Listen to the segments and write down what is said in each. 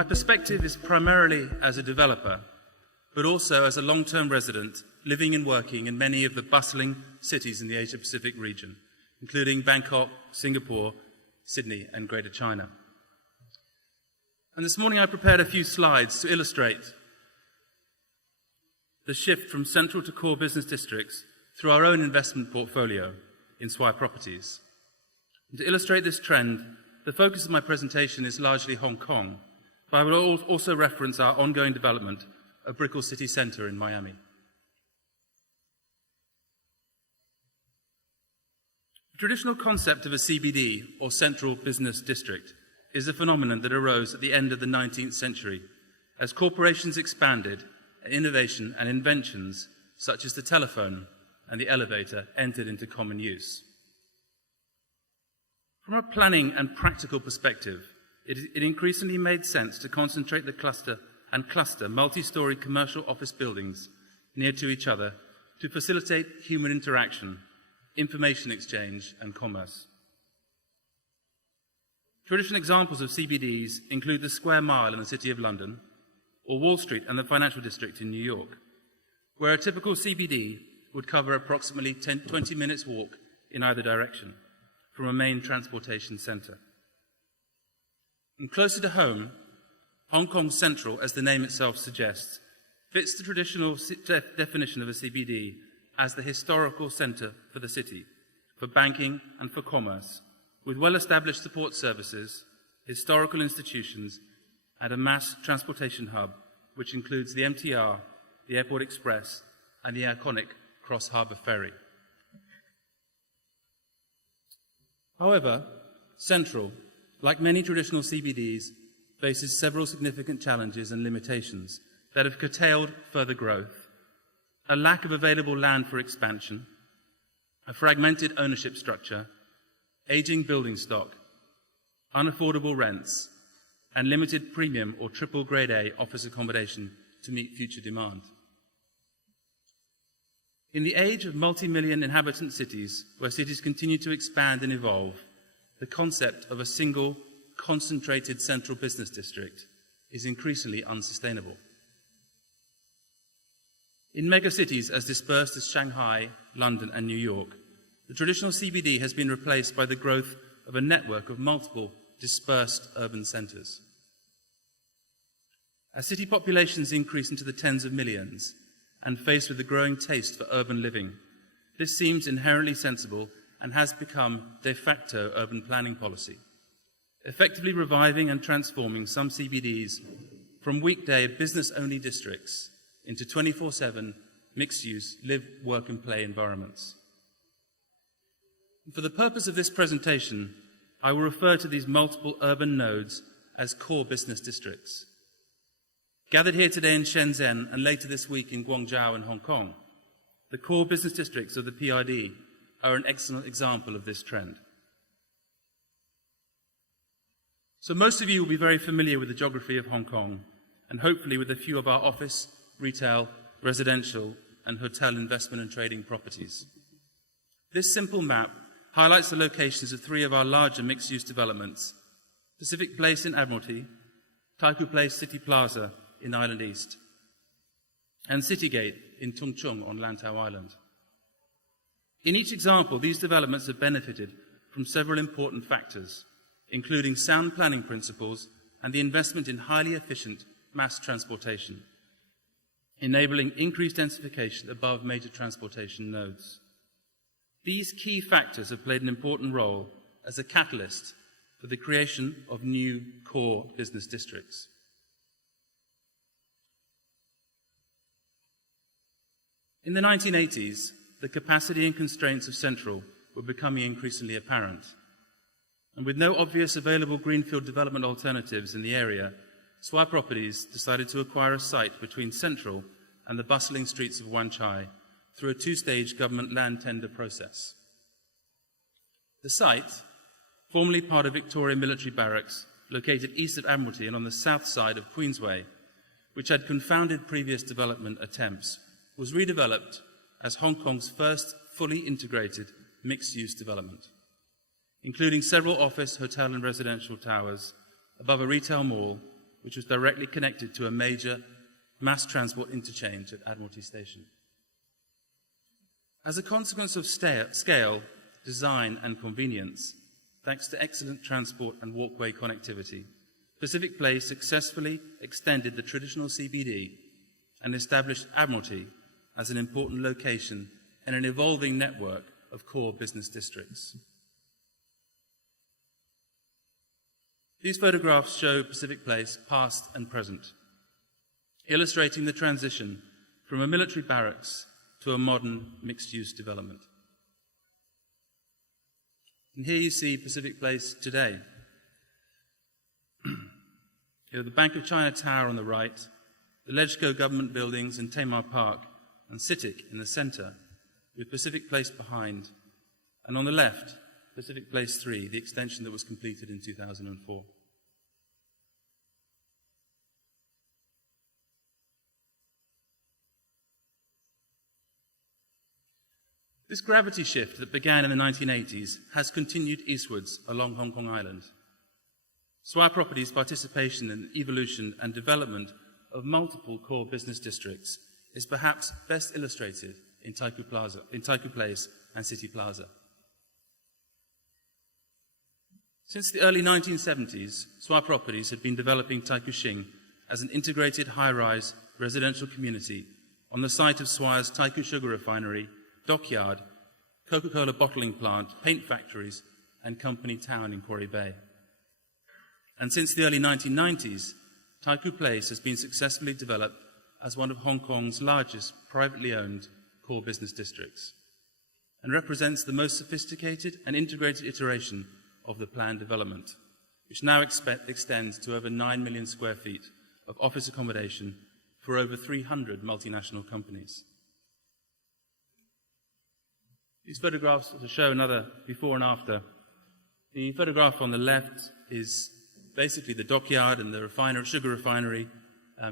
My perspective is primarily as a developer, but also as a long-term resident living and working in many of the bustling cities in the Asia-Pacific region, including Bangkok, Singapore, Sydney, and Greater China. And this morning I prepared a few slides to illustrate the shift from central to core business districts through our own investment portfolio in Swire properties. And to illustrate this trend, the focus of my presentation is largely Hong Kong, but I will also reference our ongoing development of Brickell City Centre in Miami. The traditional concept of a CBD, or central business district, is a phenomenon that arose at the end of the 19th century as corporations expanded and innovation and inventions such as the telephone and the elevator entered into common use. From a planning and practical perspective, it increasingly made sense to concentrate the cluster multi-story commercial office buildings near to each other to facilitate human interaction, information exchange, and commerce. Traditional examples of CBDs include the Square Mile in the City of London, or Wall Street and the Financial District in New York, where a typical CBD would cover approximately 20 minutes walk in either direction from a main transportation centre. And closer to home, Hong Kong Central, as the name itself suggests, fits the traditional definition of a CBD as the historical centre for the city, for banking and for commerce, with well-established support services, historical institutions, and a mass transportation hub, which includes the MTR, the Airport Express, and the iconic Cross Harbour Ferry. However, Central, like many traditional CBDs, faces several significant challenges and limitations that have curtailed further growth: a lack of available land for expansion, a fragmented ownership structure, aging building stock, unaffordable rents, and limited premium or triple grade A office accommodation to meet future demand. In the age of multi-million inhabitant cities, where cities continue to expand and evolve, the concept of a single, concentrated central business district is increasingly unsustainable. In megacities as dispersed as Shanghai, London, and New York, the traditional CBD has been replaced by the growth of a network of multiple dispersed urban centres. As city populations increase into the tens of millions, and faced with the growing taste for urban living, this seems inherently sensible and has become de facto urban planning policy, effectively reviving and transforming some CBDs from weekday business-only districts into 24/7 mixed-use live, work and play environments. For the purpose of this presentation, I will refer to these multiple urban nodes as core business districts. Gathered here today in Shenzhen and later this week in Guangzhou and Hong Kong, the core business districts of the PRD are an excellent example of this trend. So most of you will be very familiar with the geography of Hong Kong, and hopefully with a few of our office, retail, residential, and hotel investment and trading properties. This simple map highlights the locations of three of our larger mixed-use developments: Pacific Place in Admiralty, Taikoo Place Cityplaza in Island East, and Citygate in Tung Chung on Lantau Island. In each example, these developments have benefited from several important factors, including sound planning principles and the investment in highly efficient mass transportation, enabling increased densification above major transportation nodes. These key factors have played an important role as a catalyst for the creation of new core business districts. In the 1980s, the capacity and constraints of Central were becoming increasingly apparent. And with no obvious available greenfield development alternatives in the area, Swire Properties decided to acquire a site between Central and the bustling streets of Wan Chai through a two-stage government land tender process. The site, formerly part of Victoria Military Barracks, located east of Admiralty and on the south side of Queensway, which had confounded previous development attempts, was redeveloped as Hong Kong's first fully integrated mixed-use development, including several office, hotel and residential towers above a retail mall, which was directly connected to a major mass transport interchange at Admiralty Station. As a consequence of scale, design and convenience, thanks to excellent transport and walkway connectivity, Pacific Place successfully extended the traditional CBD and established Admiralty as an important location in an evolving network of core business districts. These photographs show Pacific Place past and present, illustrating the transition from a military barracks to a modern mixed-use development. And here you see Pacific Place today. The Bank of China Tower on the right, the Legco government buildings in Tamar Park, and CITIC in the centre, with Pacific Place behind, and on the left, Pacific Place 3, the extension that was completed in 2004. This gravity shift that began in the 1980s has continued eastwards along Hong Kong Island. Swire Properties' participation in the evolution and development of multiple core business districts is perhaps best illustrated in Taikoo Place and Cityplaza. Since the early 1970s, Swire Properties had been developing Taikoo Shing as an integrated high-rise residential community on the site of Swire's Taikoo Sugar Refinery, dockyard, Coca-Cola bottling plant, paint factories, and company town in Quarry Bay. And since the early 1990s, Taikoo Place has been successfully developed as one of Hong Kong's largest privately owned core business districts and represents the most sophisticated and integrated iteration of the planned development, which now extends to over 9 million square feet of office accommodation for over 300 multinational companies. These photographs show another before and after. The photograph on the left is basically the dockyard and the sugar refinery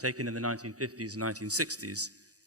taken in the 1950s and 1960s.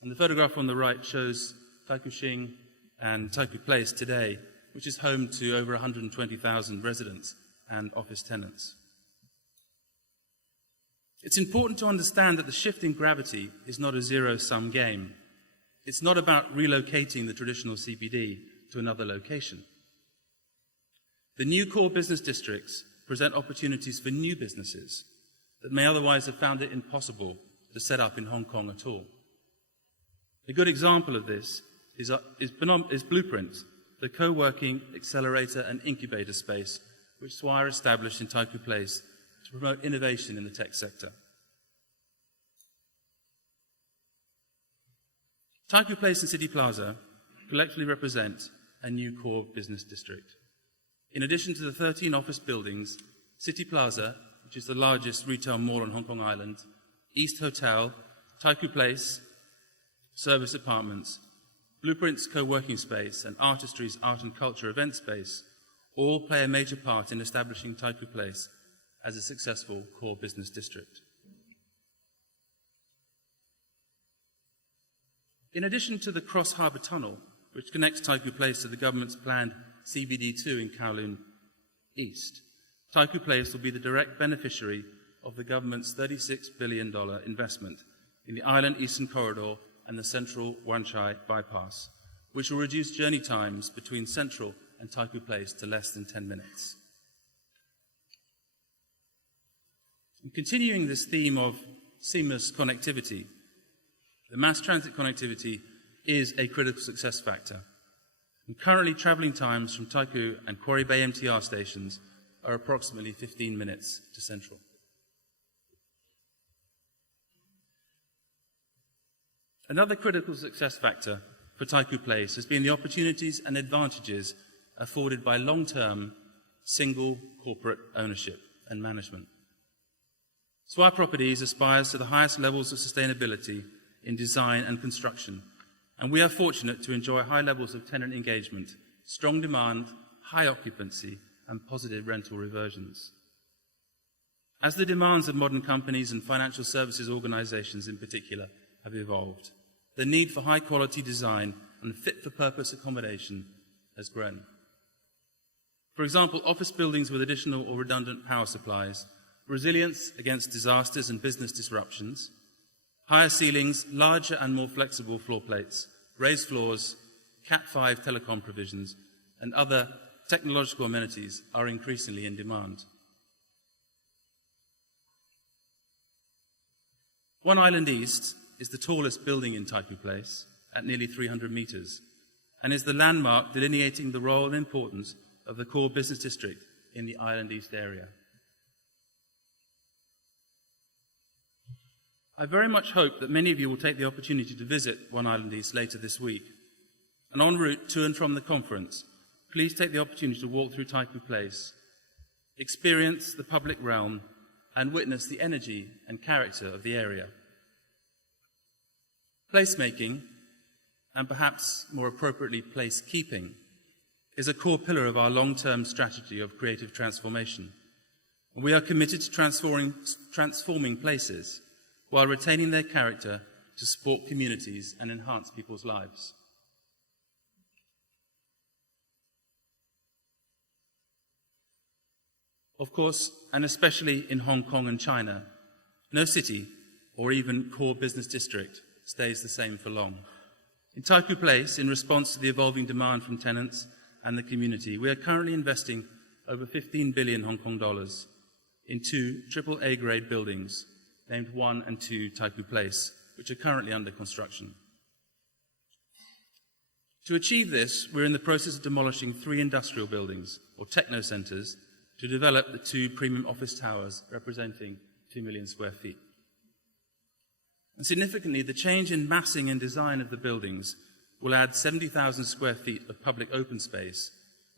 And the photograph on the right shows Taikoo Shing and Taikoo Place today, which is home to over 120,000 residents and office tenants. It's important to understand that the shift in gravity is not a zero-sum game. It's not about relocating the traditional CBD to another location. The new core business districts present opportunities for new businesses that may otherwise have found it impossible to set up in Hong Kong at all. A good example of this is Blueprint, the co-working accelerator and incubator space which Swire established in Taikoo Place to promote innovation in the tech sector. Taikoo Place and Cityplaza collectively represent a new core business district. In addition to the 13 office buildings, Cityplaza, which is the largest retail mall on Hong Kong Island, East Hotel, Taikoo Place, service apartments, Blueprint's co-working space, and Artistry's art and culture event space all play a major part in establishing Taikoo Place as a successful core business district. In addition to the Cross Harbour Tunnel, which connects Taikoo Place to the government's planned CBD2 in Kowloon East, Taikoo Place will be the direct beneficiary of the government's $36 billion investment in the Island Eastern Corridor and the Central Wan Chai Bypass, which will reduce journey times between Central and Taikoo Place to less than 10 minutes. And continuing this theme of seamless connectivity, the mass transit connectivity is a critical success factor. And currently, travelling times from Taikoo and Quarry Bay MTR stations are approximately 15 minutes to Central. Another critical success factor for Taikoo Place has been the opportunities and advantages afforded by long-term, single corporate ownership and management. Swire Properties aspires to the highest levels of sustainability in design and construction, and we are fortunate to enjoy high levels of tenant engagement, strong demand, high occupancy, and positive rental reversions. As the demands of modern companies and financial services organizations in particular have evolved, the need for high-quality design and fit-for-purpose accommodation has grown. For example, office buildings with additional or redundant power supplies resilience against disasters and business disruptions, higher ceilings, larger and more flexible floor plates, raised floors, Cat5 telecom provisions, and other technological amenities are increasingly in demand. One Island East is the tallest building in Taikoo Place at nearly 300 metres and is the landmark delineating the role and importance of the core business district in the Island East area. I very much hope that many of you will take the opportunity to visit One Island East later this week. And en route to and from the conference, please take the opportunity to walk through Taikoo Place, experience the public realm, and witness the energy and character of the area. Placemaking, and perhaps more appropriately placekeeping, is a core pillar of our long-term strategy of creative transformation. And we are committed to transforming places while retaining their character to support communities and enhance people's lives. Of course, and especially in Hong Kong and China, no city or even core business district stays the same for long. In Taikoo Place, in response to the evolving demand from tenants and the community, we are currently investing over 15 billion Hong Kong dollars in two AAA grade buildings named 1 and 2 Taikoo Place, which are currently under construction. To achieve this, we're in the process of demolishing 3 industrial buildings, or techno centres, to develop the 2 premium office towers representing 2 million square feet. And significantly, the change in massing and design of the buildings will add 70,000 square feet of public open space,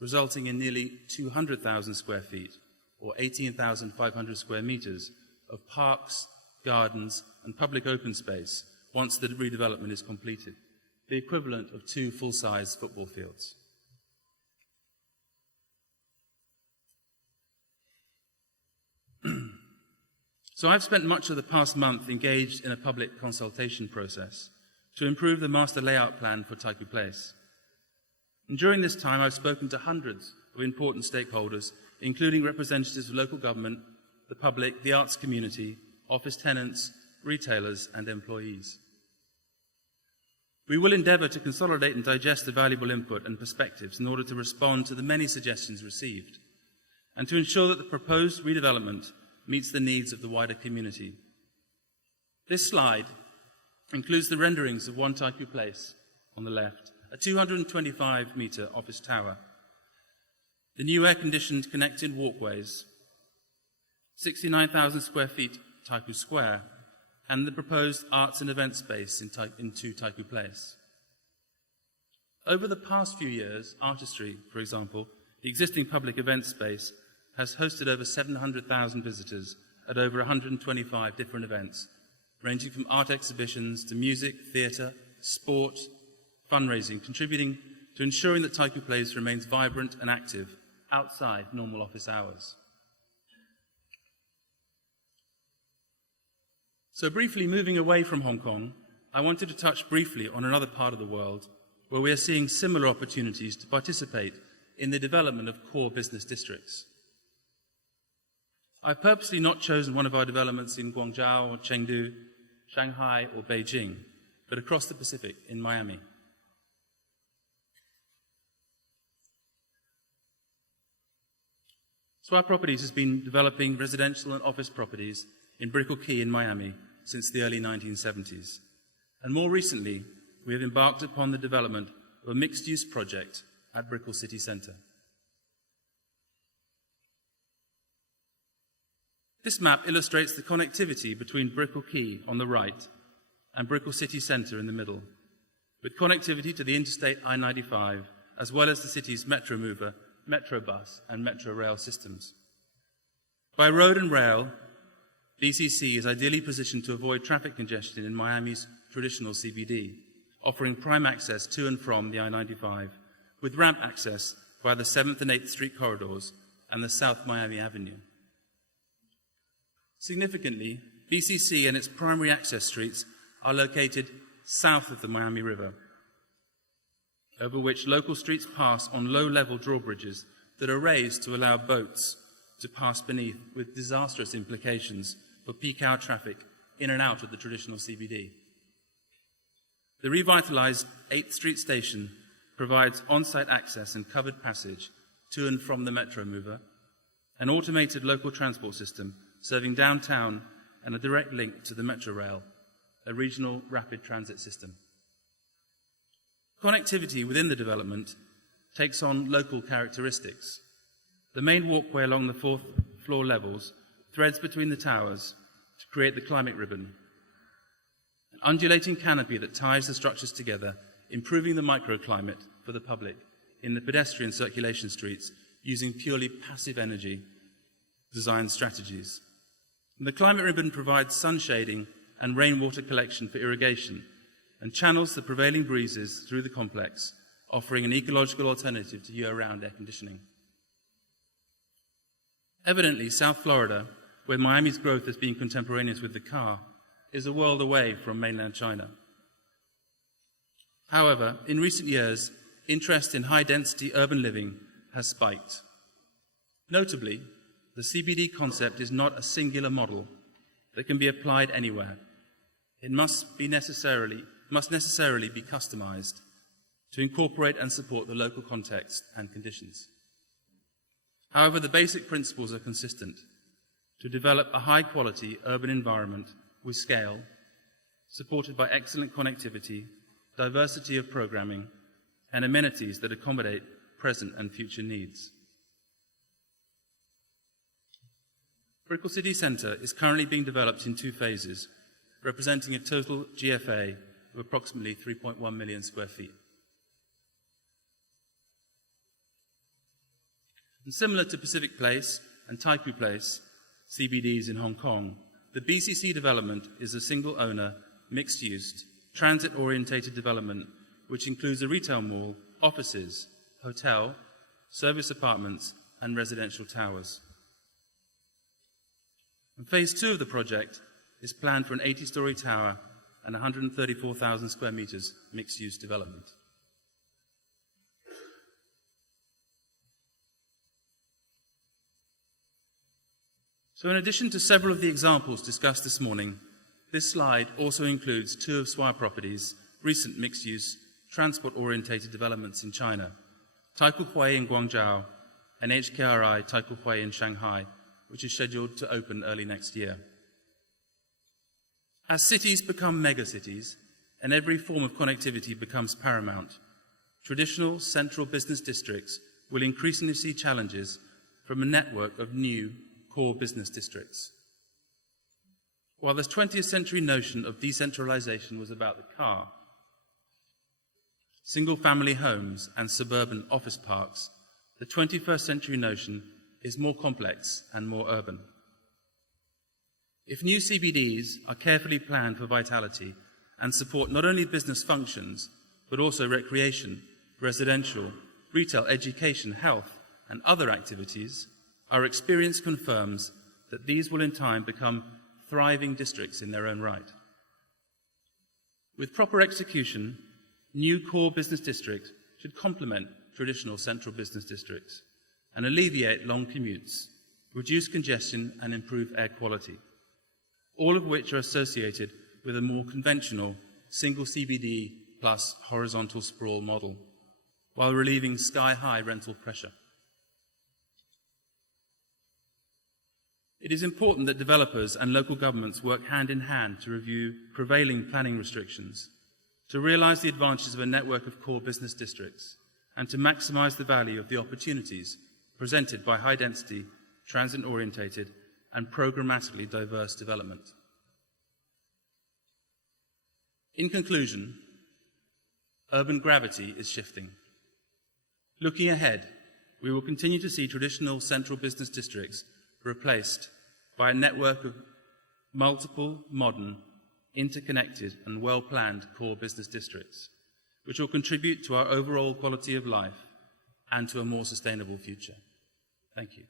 resulting in nearly 200,000 square feet, or 18,500 square metres, of parks, gardens and public open space once the redevelopment is completed, the equivalent of 2 full-size football fields. So I've spent much of the past month engaged in a public consultation process to improve the master layout plan for Taikoo Place. And during this time, I've spoken to hundreds of important stakeholders, including representatives of local government, the public, the arts community, office tenants, retailers, and employees. We will endeavour to consolidate and digest the valuable input and perspectives in order to respond to the many suggestions received, and to ensure that the proposed redevelopment meets the needs of the wider community. This slide includes the renderings of 1 Taikoo Place on the left, a 225-metre office tower, the new air-conditioned connected walkways, 69,000 square feet Taikoo Square, and the proposed arts and event space in 2 Taikoo Place. Over the past few years, Artistry, for example, the existing public event space, has hosted over 700,000 visitors at over 125 different events, ranging from art exhibitions to music, theatre, sport, fundraising, contributing to ensuring that Taikoo Place remains vibrant and active outside normal office hours. So briefly moving away from Hong Kong, I wanted to touch briefly on another part of the world where we are seeing similar opportunities to participate in the development of core business districts. I've purposely not chosen one of our developments in Guangzhou or Chengdu, Shanghai or Beijing, but across the Pacific in Miami. Swire Properties has been developing residential and office properties in Brickell Key in Miami since the early 1970s. And more recently, we have embarked upon the development of a mixed-use project at Brickell City Centre. This map illustrates the connectivity between Brickell Key on the right and Brickell City Centre in the middle, with connectivity to the Interstate I-95, as well as the city's Metro Mover, Metro Bus and Metro Rail systems. By road and rail, BCC is ideally positioned to avoid traffic congestion in Miami's traditional CBD, offering prime access to and from the I-95, with ramp access via the 7th and 8th Street corridors and the South Miami Avenue. Significantly, BCC and its primary access streets are located south of the Miami River, over which local streets pass on low-level drawbridges that are raised to allow boats to pass beneath, with disastrous implications for peak hour traffic in and out of the traditional CBD. The revitalised 8th Street station provides on-site access and covered passage to and from the Metro mover, an automated local transport system serving downtown, and a direct link to the Metro Rail, a regional rapid transit system. Connectivity within the development takes on local characteristics. The main walkway along the 4th floor levels threads between the towers to create the climate ribbon, an undulating canopy that ties the structures together, improving the microclimate for the public in the pedestrian circulation streets using purely passive energy design strategies. And the climate ribbon provides sun shading and rainwater collection for irrigation and channels the prevailing breezes through the complex, offering an ecological alternative to year-round air conditioning. Evidently, South Florida, where Miami's growth has been contemporaneous with the car, is a world away from mainland China. However, in recent years, interest in high-density urban living has spiked. Notably, the CBD concept is not a singular model that can be applied anywhere. It must necessarily be customized to incorporate and support the local context and conditions. However, the basic principles are consistent: to develop a high-quality urban environment with scale, supported by excellent connectivity, diversity of programming, and amenities that accommodate present and future needs. Brickell City Centre is currently being developed in 2 phases, representing a total GFA of approximately 3.1 million square feet. And similar to Pacific Place and Taikoo Place, CBDs in Hong Kong, the BCC development is a single-owner, mixed-use, transit-orientated development which includes a retail mall, offices, hotel, service apartments, and residential towers. And phase 2 of the project is planned for an 80-storey tower and 134,000 square metres mixed-use development. So in addition to several of the examples discussed this morning, this slide also includes 2 of Swire Properties' recent mixed-use, transport-orientated developments in China, Taikoo Hui in Guangzhou and HKRI Taikoo Hui in Shanghai, which is scheduled to open early next year. As cities become megacities and every form of connectivity becomes paramount, traditional central business districts will increasingly see challenges from a network of new core business districts. While the 20th century notion of decentralization was about the car, single-family homes and suburban office parks, the 21st century notion is more complex and more urban. If new CBDs are carefully planned for vitality and support not only business functions, but also recreation, residential, retail, education, health, and other activities, our experience confirms that these will in time become thriving districts in their own right. With proper execution, new core business districts should complement traditional central business districts and alleviate long commutes, reduce congestion, and improve air quality, all of which are associated with a more conventional single CBD plus horizontal sprawl model, while relieving sky-high rental pressure. It is important that developers and local governments work hand in hand to review prevailing planning restrictions, to realise the advantages of a network of core business districts, and to maximise the value of the opportunities presented by high-density, transit-orientated, and programmatically diverse development. In conclusion, urban gravity is shifting. Looking ahead, we will continue to see traditional central business districts replaced by a network of multiple, modern, interconnected and well-planned core business districts, which will contribute to our overall quality of life and to a more sustainable future. Thank you.